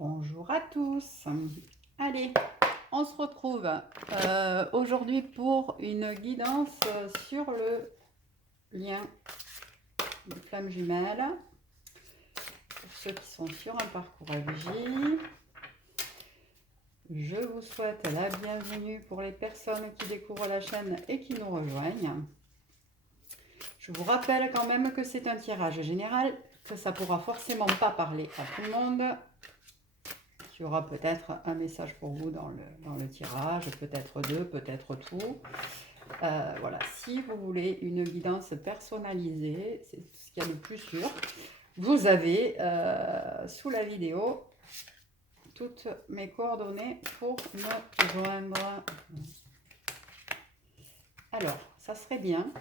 Bonjour à tous. Allez, on se retrouve aujourd'hui pour une guidance sur le lien de flammes jumelles. Pour ceux qui sont sur un parcours FJ, je vous souhaite la bienvenue pour les personnes qui découvrent la chaîne et qui nous rejoignent. Je vous rappelle quand même que c'est un tirage général, que ça ne pourra forcément pas parler à tout le monde. Il y aura peut-être un message pour vous dans le tirage, peut-être deux, peut-être tout. Voilà, si vous voulez une guidance personnalisée, c'est ce qu'il y a de plus sûr, vous avez sous la vidéo toutes mes coordonnées pour me joindre. Alors, ça serait bien,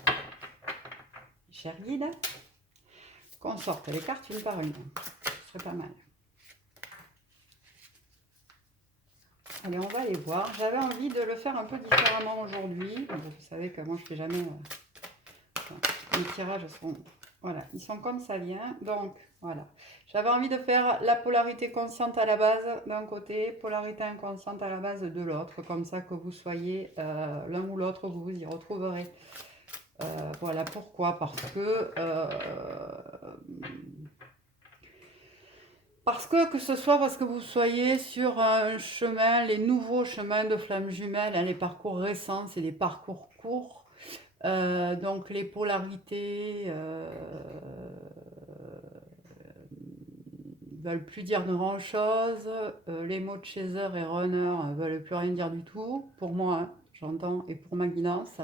cher guide, qu'on sorte les cartes une par une. Ce serait pas mal. Allez, on va aller voir. J'avais envie de le faire un peu différemment aujourd'hui. Vous savez que moi, je ne fais jamais... les tirages sont... Voilà, ils sont comme ça vient. Donc, voilà. J'avais envie de faire la polarité consciente à la base d'un côté, polarité inconsciente à la base de l'autre. Comme ça, que vous soyez l'un ou l'autre, vous vous y retrouverez. Voilà, pourquoi? Parce que ce soit parce que vous soyez sur un chemin, les nouveaux chemins de flammes jumelles, les parcours récents, c'est des parcours courts. Donc les polarités veulent plus dire de grand chose. Les mots de chaser et runner veulent plus rien dire du tout. Pour moi, hein, j'entends, et pour ma guidance.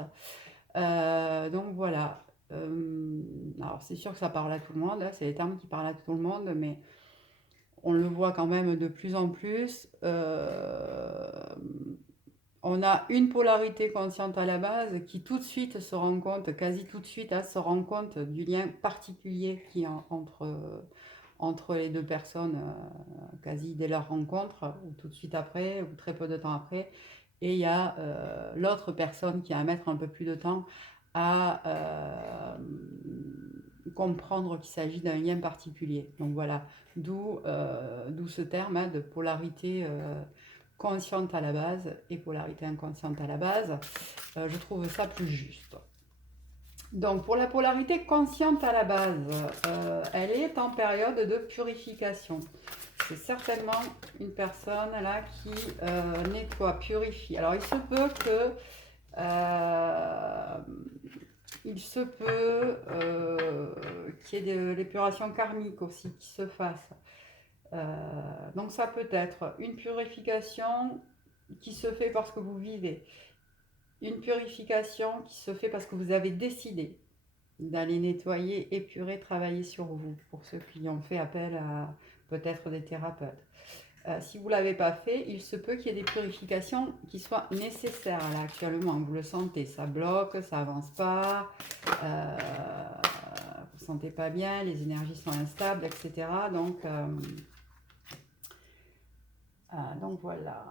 Donc voilà. Alors c'est sûr que ça parle à tout le monde, hein, c'est les termes qui parlent à tout le monde, mais on le voit quand même de plus en plus. On a une polarité consciente à la base qui tout de suite se rend compte, quasi tout de suite, se rend compte du lien particulier qu'il y a entre les deux personnes, quasi dès leur rencontre, ou tout de suite après, ou très peu de temps après. Et il y a l'autre personne qui va mettre un peu plus de temps à comprendre qu'il s'agit d'un lien particulier. Donc voilà, d'où ce terme de polarité consciente à la base et polarité inconsciente à la base. Je trouve ça plus juste. Donc pour la polarité consciente à la base, elle est en période de purification. C'est certainement une personne là qui nettoie, purifie. Alors il se peut qu'il y ait de l'épuration karmique aussi qui se fasse. Donc ça peut être une purification qui se fait parce que vous vivez, une purification qui se fait parce que vous avez décidé d'aller nettoyer, épurer, travailler sur vous, pour ceux qui ont fait appel à peut-être des thérapeutes. Si vous ne l'avez pas fait, il se peut qu'il y ait des purifications qui soient nécessaires là actuellement. Vous le sentez, ça bloque, ça avance pas, vous ne sentez pas bien, les énergies sont instables, etc. Donc voilà,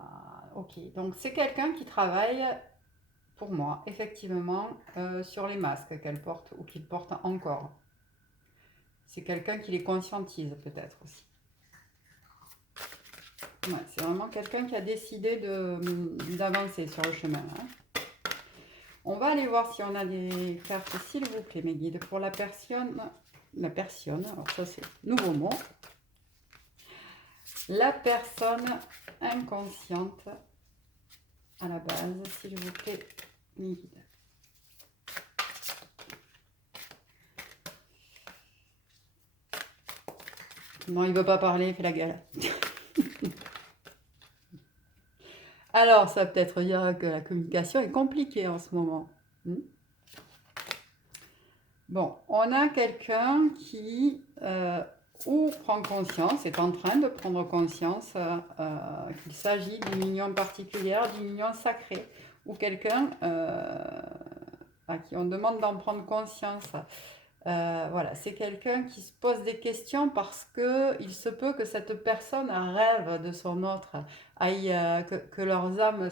ok. Donc c'est quelqu'un qui travaille, pour moi, effectivement, sur les masques qu'elle porte ou qu'il porte encore. C'est quelqu'un qui les conscientise peut-être aussi. Ouais, c'est vraiment quelqu'un qui a décidé d'avancer sur le chemin. Hein. On va aller voir si on a des cartes, s'il vous plaît, mes guides, pour la personne. La personne, alors ça c'est nouveau mot. La personne inconsciente à la base, s'il vous plaît, mes guides. Non, il ne veut pas parler, il fait la gueule. Alors, ça peut-être dire que la communication est compliquée en ce moment. Bon, on a quelqu'un qui ou prend conscience, est en train de prendre conscience qu'il s'agit d'une union particulière, d'une union sacrée, ou quelqu'un à qui on demande d'en prendre conscience. Voilà, c'est quelqu'un qui se pose des questions parce qu'il se peut que cette personne rêve de son autre, que leurs âmes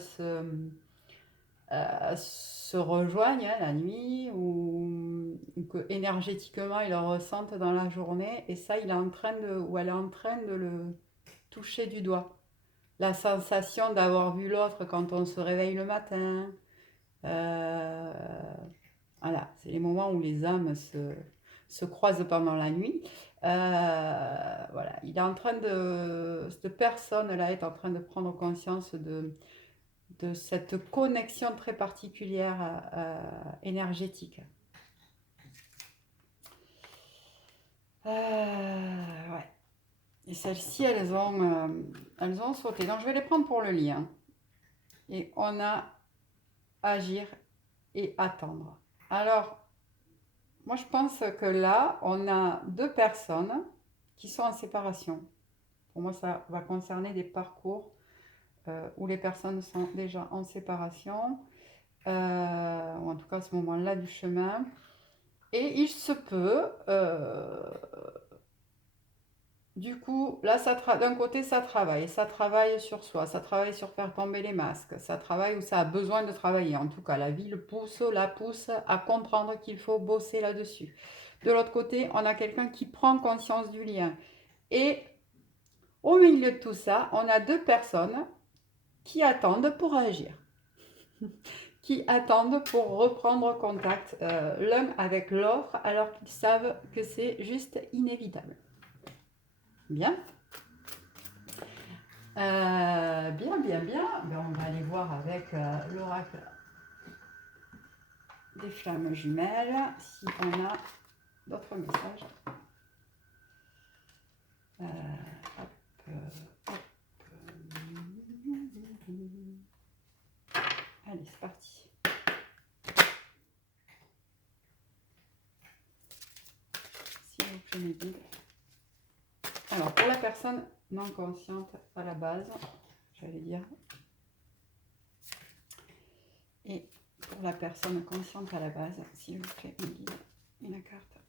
se rejoignent la nuit ou que énergétiquement ils le ressentent dans la journée, et ça il est en train de, ou elle est en train toucher du doigt. La sensation d'avoir vu l'autre quand on se réveille le matin. Euh, voilà, c'est les moments où les âmes se croisent pendant la nuit. Voilà, il est en train de, cette personne-là est en train de prendre conscience de cette connexion très particulière énergétique. Ouais. Et celles-ci, elles ont sauté. Donc, je vais les prendre pour le lien. Et on a agir et attendre. Alors, moi, je pense que là, on a deux personnes qui sont en séparation. Pour moi, ça va concerner des parcours où les personnes sont déjà en séparation, ou en tout cas à ce moment-là du chemin. Et il se peut, du coup, là, d'un côté, ça travaille sur soi, ça travaille sur faire tomber les masques, ça travaille où ça a besoin de travailler. En tout cas, la vie la pousse à comprendre qu'il faut bosser là-dessus. De l'autre côté, on a quelqu'un qui prend conscience du lien. Et au milieu de tout ça, on a deux personnes qui attendent pour agir, qui attendent pour reprendre contact l'un avec l'autre, alors qu'ils savent que c'est juste inévitable. Bien. Bien. Ben, on va aller voir avec l'oracle des flammes jumelles si on a d'autres messages. Hop, hop. Allez, c'est parti. S'il vous plaît, m'aider. Alors, pour la personne non consciente à la base, j'allais dire, et pour la personne consciente à la base, s'il vous plaît, me guide une carte.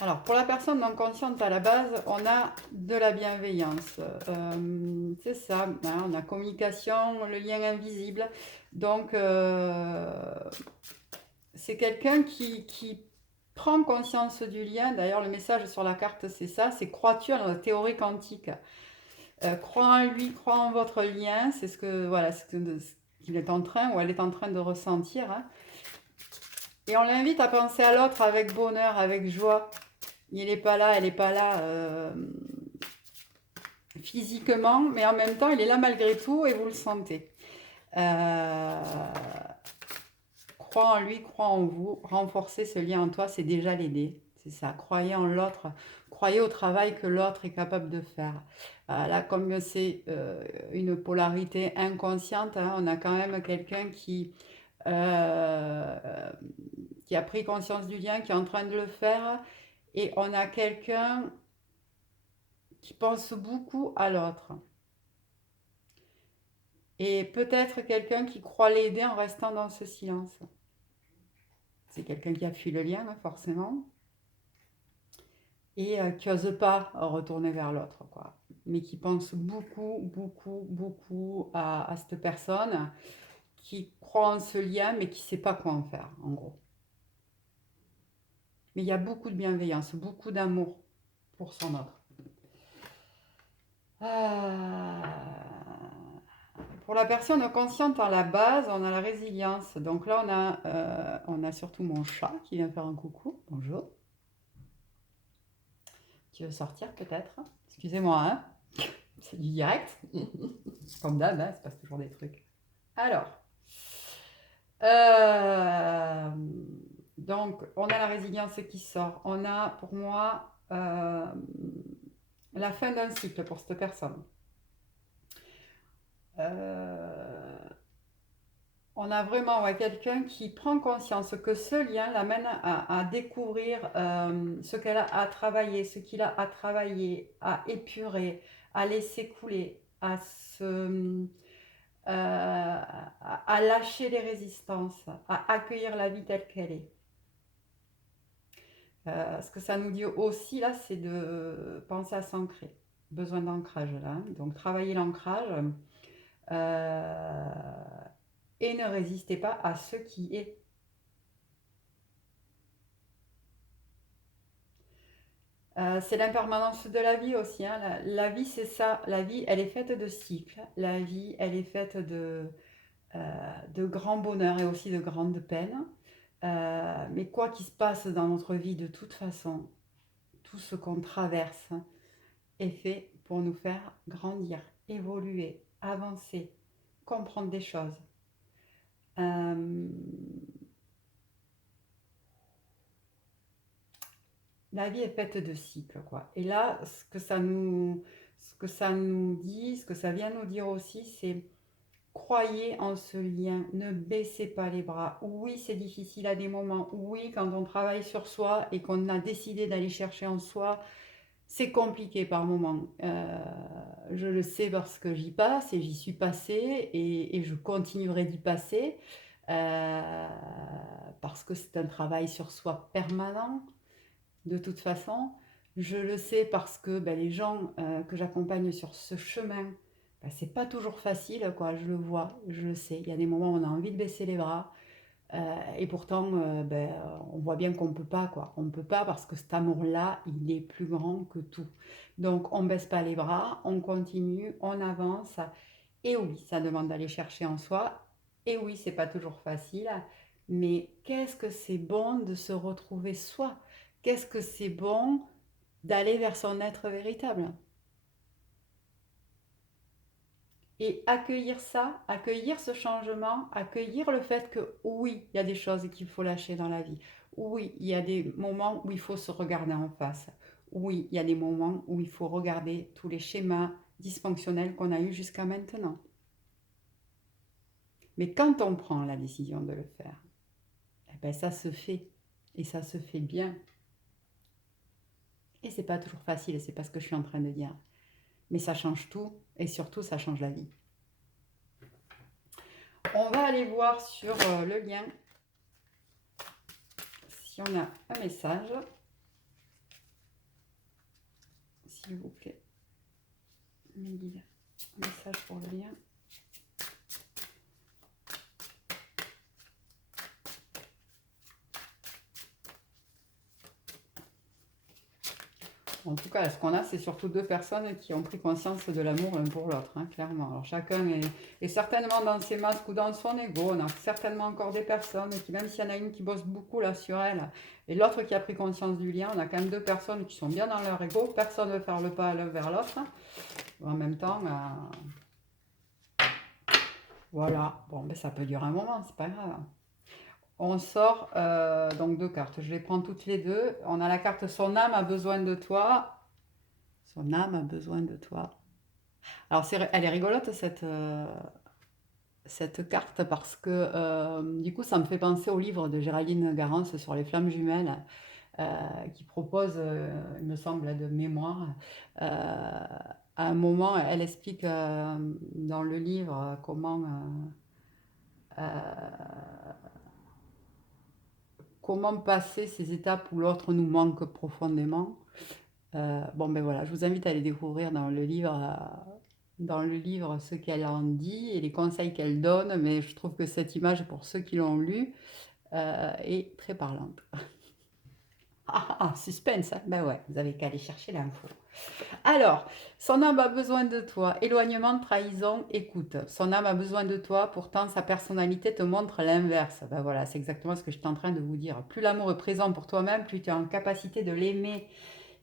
Alors, pour la personne non consciente à la base, on a de la bienveillance. C'est ça, hein, on a communication, le lien invisible. Donc, c'est quelqu'un qui prend conscience du lien. D'ailleurs, le message sur la carte, c'est ça, c'est crois-tu à la théorie quantique. Crois en lui, crois en votre lien, c'est ce qu'il est en train ou elle est en train de ressentir. Hein. Et on l'invite à penser à l'autre avec bonheur, avec joie. Il n'est pas là, elle n'est pas là physiquement, mais en même temps, il est là malgré tout et vous le sentez. Crois en lui, crois en vous, renforcer ce lien en toi, c'est déjà l'aider. C'est ça, croyez en l'autre, croyez au travail que l'autre est capable de faire. Là, comme c'est une polarité inconsciente, hein, on a quand même quelqu'un qui a pris conscience du lien, qui est en train de le faire, et on a quelqu'un qui pense beaucoup à l'autre. Et peut-être quelqu'un qui croit l'aider en restant dans ce silence. C'est quelqu'un qui a fui le lien, hein, forcément. Et qui n'ose pas retourner vers l'autre, quoi. Mais qui pense beaucoup à cette personne, qui croit en ce lien, mais qui ne sait pas quoi en faire, en gros. Mais il y a beaucoup de bienveillance, beaucoup d'amour pour son autre. Pour la personne consciente à la base, on a la résilience. Donc là, on a surtout mon chat qui vient faire un coucou. Bonjour. Tu veux sortir peut-être? Excusez-moi, hein? C'est du direct. Comme d'hab, hein, il se passe toujours des trucs. Alors, donc, on a la résilience qui sort. On a, pour moi, la fin d'un cycle pour cette personne. On a vraiment quelqu'un qui prend conscience que ce lien l'amène à découvrir ce qu'elle a à travailler, ce qu'il a à travailler, à épurer, à laisser couler, à lâcher les résistances, à accueillir la vie telle qu'elle est. Ce que ça nous dit aussi là, c'est de penser à s'ancrer. Besoin d'ancrage là. Donc travailler l'ancrage. Et ne résistez pas à ce qui est. C'est l'impermanence de la vie aussi, hein. La vie, c'est ça. La vie, elle est faite de cycles. La vie, elle est faite de grands bonheurs et aussi de grandes peines. Mais quoi qu'il se passe dans notre vie, de toute façon, tout ce qu'on traverse est fait pour nous faire grandir, évoluer, avancer, comprendre des choses. Euh, la vie est faite de cycles, quoi. Et là, ce que ça nous dit, ce que ça vient nous dire aussi, c'est croyez en ce lien, ne baissez pas les bras. Oui, c'est difficile à des moments. Oui, quand on travaille sur soi et qu'on a décidé d'aller chercher en soi, c'est compliqué par moments. Je le sais parce que j'y passe et j'y suis passée et je continuerai d'y passer euh, parce que c'est un travail sur soi permanent de toute façon. Je le sais parce que ben, les gens que j'accompagne sur ce chemin, ben, c'est pas toujours facile, quoi. Je le vois, je le sais. Il y a des moments où on a envie de baisser les bras. Et pourtant, ben, on voit bien qu'on ne peut pas, quoi. On ne peut pas parce que cet amour-là, il est plus grand que tout. Donc, on ne baisse pas les bras, on continue, on avance. Et oui, ça demande d'aller chercher en soi. Et oui, c'est pas toujours facile. Mais qu'est-ce que c'est bon de se retrouver soi? Qu'est-ce que c'est bon d'aller vers son être véritable? Et accueillir ça, accueillir ce changement, accueillir le fait que oui, il y a des choses qu'il faut lâcher dans la vie. Oui, il y a des moments où il faut se regarder en face. Oui, il y a des moments où il faut regarder tous les schémas dysfonctionnels qu'on a eus jusqu'à maintenant. Mais quand on prend la décision de le faire, eh ben ça se fait. Et ça se fait bien. Et c'est pas toujours facile, c'est pas ce que je suis en train de dire. Mais ça change tout et surtout ça change la vie. On va aller voir sur le lien si on a un message. S'il vous plaît. Mes guides. Un message pour le lien. En tout cas, ce qu'on a, c'est surtout deux personnes qui ont pris conscience de l'amour l'un pour l'autre, hein, clairement. Alors chacun est certainement dans ses masques ou dans son ego. On a certainement encore des personnes qui, même s'il y en a une qui bosse beaucoup là sur elle, et l'autre qui a pris conscience du lien, on a quand même deux personnes qui sont bien dans leur ego. Personne ne veut faire le pas l'un vers l'autre. En même temps, voilà. Bon, ben, ça peut durer un moment, c'est pas grave. On sort donc deux cartes. Je les prends toutes les deux. On a la carte Son âme a besoin de toi. Son âme a besoin de toi. Alors, elle est rigolote cette carte parce que du coup, ça me fait penser au livre de Géraldine Garance sur les flammes jumelles qui propose, il me semble, de mémoire. À un moment, elle explique dans le livre comment passer ces étapes où l'autre nous manque profondément. Bon, ben voilà, je vous invite à aller découvrir dans le livre ce qu'elle en dit et les conseils qu'elle donne, mais je trouve que cette image, pour ceux qui l'ont lu, est très parlante. Suspense, hein. Ben ouais, vous avez qu'à aller chercher l'info. Alors, son âme a besoin de toi. Éloignement, trahison, écoute. Son âme a besoin de toi, pourtant sa personnalité te montre l'inverse. Ben voilà, c'est exactement ce que j'étais en train de vous dire. Plus l'amour est présent pour toi-même, plus tu es en capacité de l'aimer.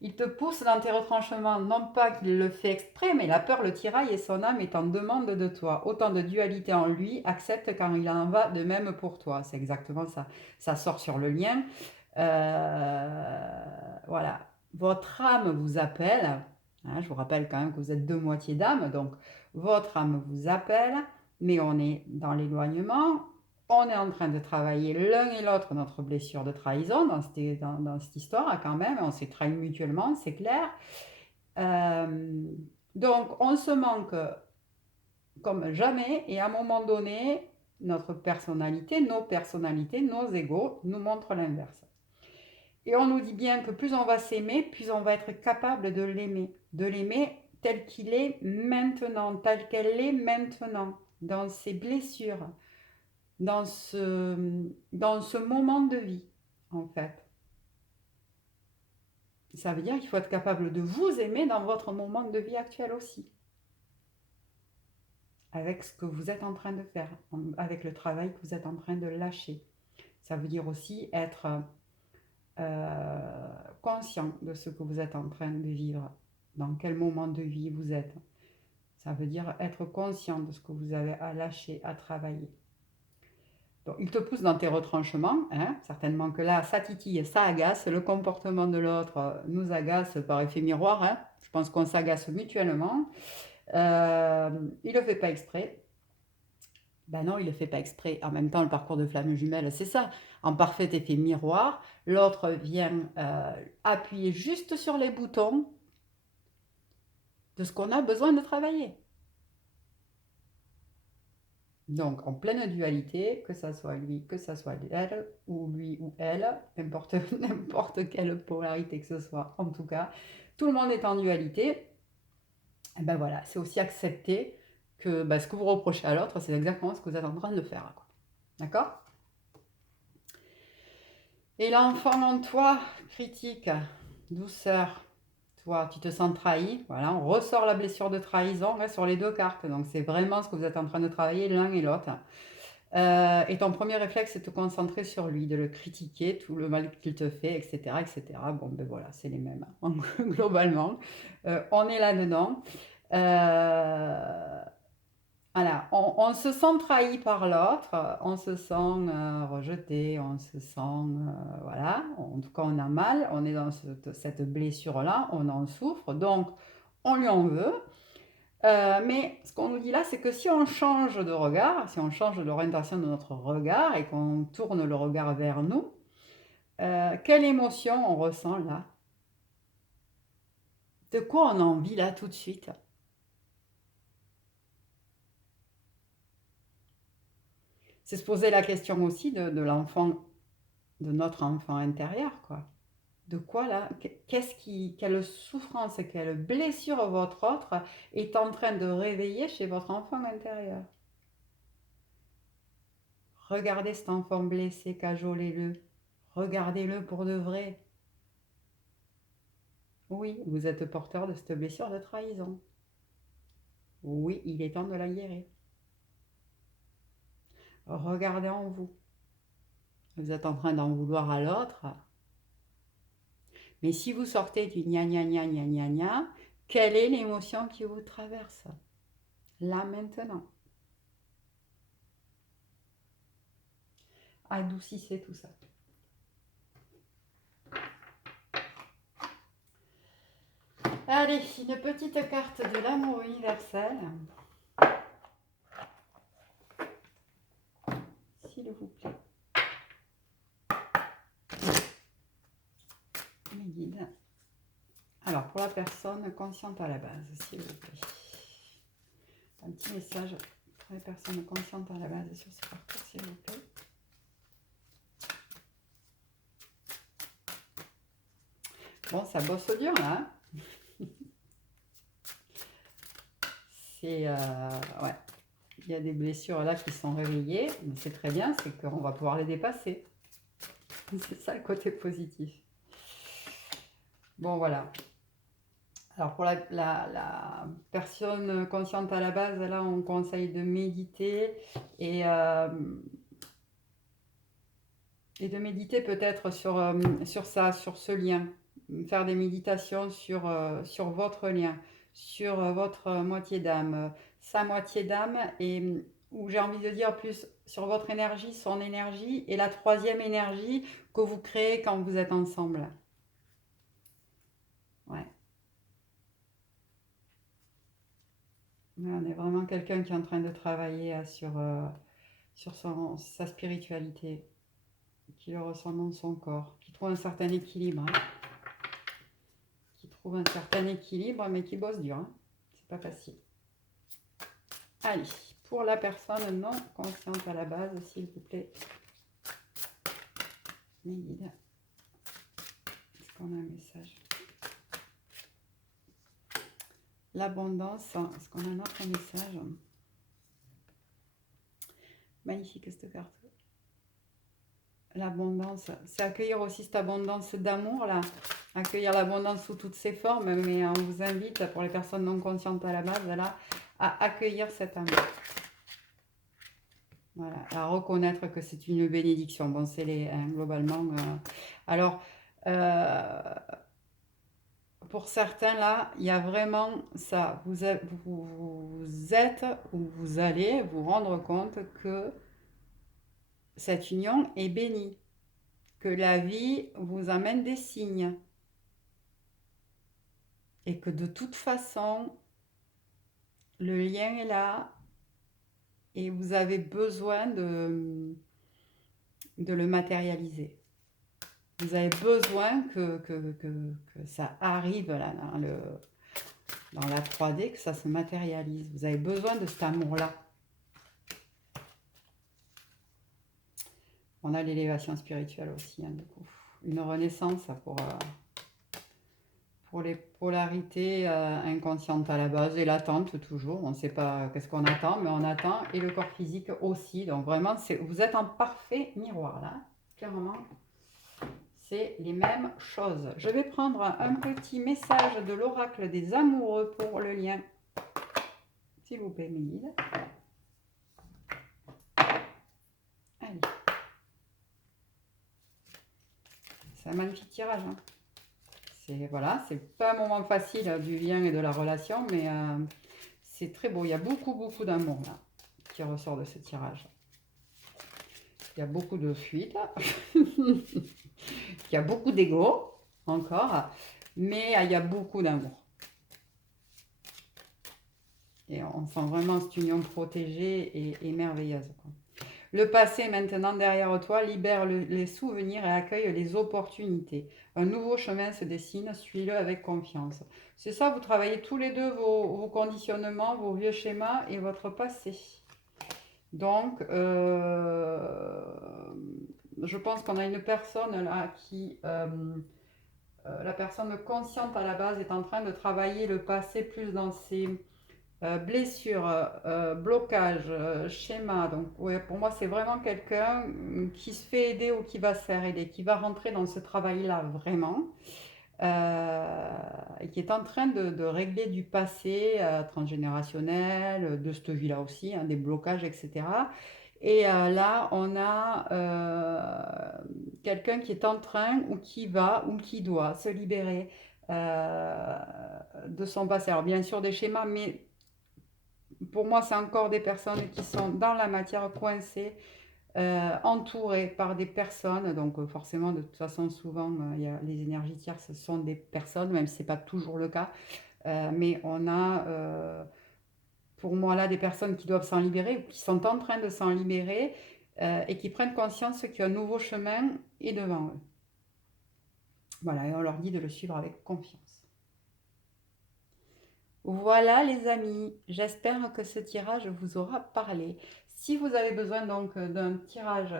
Il te pousse dans tes retranchements, non pas qu'il le fait exprès, mais la peur le tiraille et son âme est en demande de toi. Autant de dualité en lui, accepte quand il en va de même pour toi. C'est exactement ça. Ça sort sur le lien. Voilà. Votre âme vous appelle. Hein, je vous rappelle quand même que vous êtes deux moitiés d'âme. Donc, votre âme vous appelle, mais on est dans l'éloignement. On est en train de travailler l'un et l'autre notre blessure de trahison dans cette histoire quand même. On s'est trahi mutuellement, c'est clair. Donc, on se manque comme jamais et à un moment donné, notre personnalité, nos égos nous montrent l'inverse. Et on nous dit bien que plus on va s'aimer, plus on va être capable de l'aimer tel qu'il est maintenant, tel qu'elle est maintenant, dans ses blessures, dans ce moment de vie, en fait. ça veut dire qu'il faut être capable de vous aimer dans votre moment de vie actuel aussi. Avec ce que vous êtes en train de faire, avec le travail que vous êtes en train de lâcher. Ça veut dire aussi être conscient de ce que vous êtes en train de vivre, dans quel moment de vie vous êtes. Ça veut dire être conscient de ce que vous avez à lâcher, à travailler. Donc, il te pousse dans tes retranchements, hein, certainement que là, ça titille, ça agace, le comportement de l'autre nous agace par effet miroir, hein. Je pense qu'on s'agace mutuellement. Il ne le fait pas exprès. Ben non, il ne le fait pas exprès. En même temps, le parcours de flamme jumelle, c'est ça. En parfait effet miroir, l'autre vient appuyer juste sur les boutons de ce qu'on a besoin de travailler. Donc, en pleine dualité, que ça soit lui, que ça soit elle, ou lui ou elle, n'importe quelle polarité que ce soit, en tout cas, tout le monde est en dualité. Et ben voilà, c'est aussi accepter que ce que vous reprochez à l'autre, c'est exactement ce que vous êtes en train de faire. D'accord? Et l'enfant en toi, critique, douceur, toi, tu te sens trahi. Voilà, on ressort la blessure de trahison là, sur les deux cartes. Donc, c'est vraiment ce que vous êtes en train de travailler l'un et l'autre. Et ton premier réflexe, c'est de te concentrer sur lui, de le critiquer, tout le mal qu'il te fait, etc. etc. Bon, ben voilà, c'est les mêmes, hein, globalement. On est là-dedans. Voilà, on se sent trahi par l'autre, on se sent rejeté, on se sent, voilà, en tout cas on a mal, on est dans cette blessure-là, on en souffre, donc on lui en veut. Mais ce qu'on nous dit là, c'est que si on change de regard, si on change de l'orientation de notre regard et qu'on tourne le regard vers nous, quelle émotion on ressent là? De quoi on a envie là tout de suite? C'est se poser la question aussi de l'enfant, de notre enfant intérieur, quoi. De quoi là? Quelle souffrance, quelle blessure votre autre est en train de réveiller chez votre enfant intérieur? Regardez cet enfant blessé, cajolez-le. Regardez-le pour de vrai. Oui, vous êtes porteur de cette blessure de trahison. Oui, il est temps de la guérir. Regardez en vous. Vous êtes en train d'en vouloir à l'autre. Mais si vous sortez du gna gna gna gna gna gna, quelle est l'émotion qui vous traverse? Là maintenant. Adoucissez tout ça. Allez, une petite carte de l'amour universel. S'il vous plaît. Mes guides. Alors, pour la personne consciente à la base, s'il vous plaît. Un petit message pour les personnes conscientes à la base sur ce parcours, s'il vous plaît. Bon, ça bosse dur là. C'est ouais, il y a des blessures là qui sont réveillées, mais c'est très bien, c'est qu'on va pouvoir les dépasser. C'est ça le côté positif. Bon, voilà. Alors pour la personne consciente à la base, là on conseille de méditer et de méditer peut-être sur ça, sur ce lien. Faire des méditations sur votre lien, sur votre moitié d'âme, sa moitié d'âme, et où j'ai envie de dire plus sur votre énergie, son énergie, et la troisième énergie que vous créez quand vous êtes ensemble. Ouais. On est vraiment quelqu'un qui est en train de travailler sur sa spiritualité, qui le ressent dans son corps, qui trouve un certain équilibre. Hein. Qui trouve un certain équilibre, mais qui bosse dur. Hein. C'est pas facile. Allez, pour la personne non consciente à la base, s'il vous plaît. Mes guides. Est-ce qu'on a un message? L'abondance. Est-ce qu'on a un autre message? Magnifique cette carte. l'abondance, c'est accueillir aussi cette abondance d'amour là, accueillir l'abondance sous toutes ses formes, mais on vous invite, pour les personnes non conscientes à la base, là, à accueillir cet amour. Voilà, à reconnaître que c'est une bénédiction. Bon, c'est les, hein, globalement. Alors, pour certains, là, il y a vraiment ça. Vous êtes ou vous allez vous rendre compte que cette union est bénie, que la vie vous amène des signes et que de toute façon, le lien est là et vous avez besoin de le matérialiser. Vous avez besoin que ça arrive là, dans la 3D, que ça se matérialise. Vous avez besoin de cet amour-là. On a l'élévation spirituelle aussi, hein, du coup. Une renaissance pour les polarités inconscientes à la base et l'attente toujours. On ne sait pas qu'est-ce qu'on attend, mais on attend. Et le corps physique aussi. Donc vraiment, vous êtes en parfait miroir là, clairement. C'est les mêmes choses. Je vais prendre un petit message de l'oracle des amoureux pour le lien. S'il vous plaît, mes guides. Allez. C'est un magnifique tirage. Hein. Voilà, c'est pas un moment facile du lien et de la relation, mais c'est très beau. Il y a beaucoup d'amour là qui ressort de ce tirage. Il y a beaucoup de fuite. Il y a beaucoup d'ego encore, mais il y a beaucoup d'amour. Et on sent vraiment cette union protégée et merveilleuse. Quoi. Le passé est maintenant derrière toi, libère les souvenirs et accueille les opportunités. Un nouveau chemin se dessine, suis-le avec confiance. C'est ça, vous travaillez tous les deux vos conditionnements, vos vieux schémas et votre passé. Donc, je pense qu'on a une personne là qui... la personne consciente à la base est en train de travailler le passé plus dans ses blessures, blocages, schémas. Donc ouais, pour moi c'est vraiment quelqu'un qui se fait aider ou qui va se faire aider, qui va rentrer dans ce travail-là vraiment. Et qui est en train de régler du passé transgénérationnel, de cette vie-là aussi, hein, des blocages, etc. Et là, on a quelqu'un qui est en train ou qui va ou qui doit se libérer de son passé. Alors bien sûr des schémas, mais pour moi c'est encore des personnes qui sont dans la matière coincées, entourées par des personnes. Donc forcément de toute façon souvent il y a les énergies tierces, ce sont des personnes, même si ce n'est pas toujours le cas. Mais on a pour moi là des personnes qui doivent s'en libérer, ou qui sont en train de s'en libérer et qui prennent conscience qu'un nouveau chemin est devant eux. Voilà, et on leur dit de le suivre avec confiance. Voilà les amis, j'espère que ce tirage vous aura parlé. Si vous avez besoin donc d'un tirage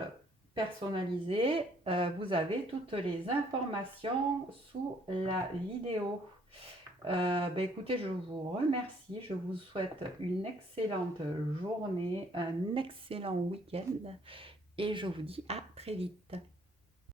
personnalisé, vous avez toutes les informations sous la vidéo. Écoutez, je vous remercie, je vous souhaite une excellente journée, un excellent week-end et je vous dis à très vite.